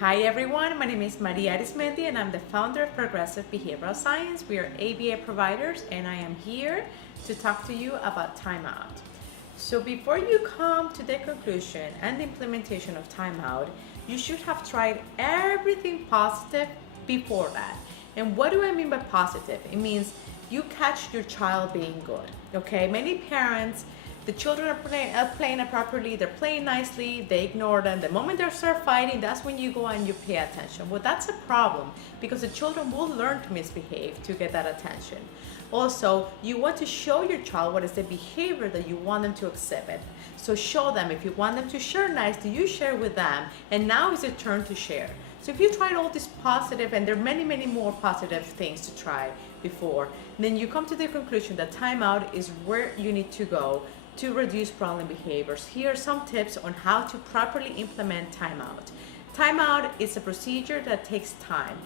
Hi everyone, my name is Maria Arismendi and I'm the founder of Progressive Behavioral Science. We are ABA providers and I am here to talk to you about timeout. So before you come to the conclusion and the implementation of timeout, you should have tried everything positive before that. And what do I mean by positive? It means you catch your child being good, okay? Many parents, the children are playing properly, they're playing nicely, they ignore them. The moment they start fighting, that's when you go and you pay attention. Well, that's a problem because the children will learn to misbehave to get that attention. Also, you want to show your child what is the behavior that you want them to exhibit. So show them. If you want them to share nicely, you share with them, and now is your turn to share. So if you tried all this positive, and there are many, many more positive things to try before, then you come to the conclusion that timeout is where you need to go to reduce problem behaviors. Here are some tips on how to properly implement timeout. Timeout is a procedure that takes time.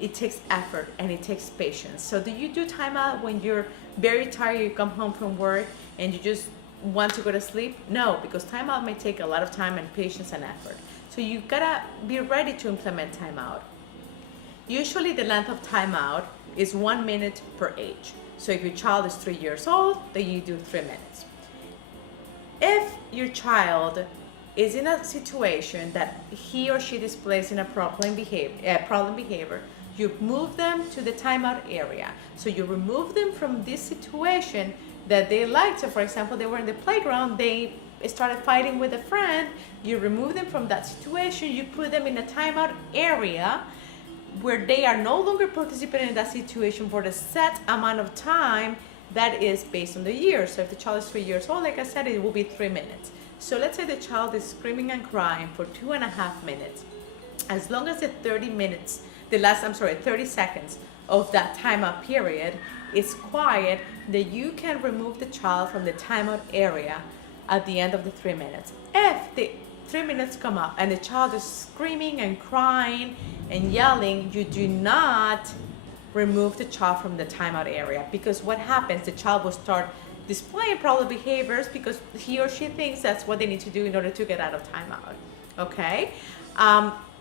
It takes effort and it takes patience. So do you do timeout when you're very tired, you come home from work and you just want to go to sleep? No, because timeout may take a lot of time and patience and effort. So you gotta be ready to implement timeout. Usually the length of timeout is 1 minute per age. So if your child is 3 years old, then you do 3 minutes. If your child is in a situation that he or she displays in a problem behavior, you move them to the timeout area. So you remove them from this situation that they like. So for example, they were in the playground, they started fighting with a friend, you remove them from that situation, you put them in a timeout area where they are no longer participating in that situation for the set amount of time that is based on the year. So if the child is 3 years old, like I said, it will be 3 minutes. So let's say the child is screaming and crying for 2.5 minutes. As long as the 30 seconds of that timeout period is quiet, then you can remove the child from the timeout area at the end of the 3 minutes. If the 3 minutes come up and the child is screaming and crying and yelling, you do not remove the child from the timeout area, because what happens, the child will start displaying problem behaviors because he or she thinks that's what they need to do in order to get out of timeout. Okay,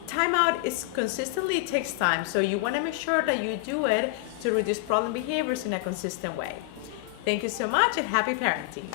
timeout is consistently, it takes time, so you want to make sure that you do it to reduce problem behaviors in a consistent way. Thank you so much and happy parenting.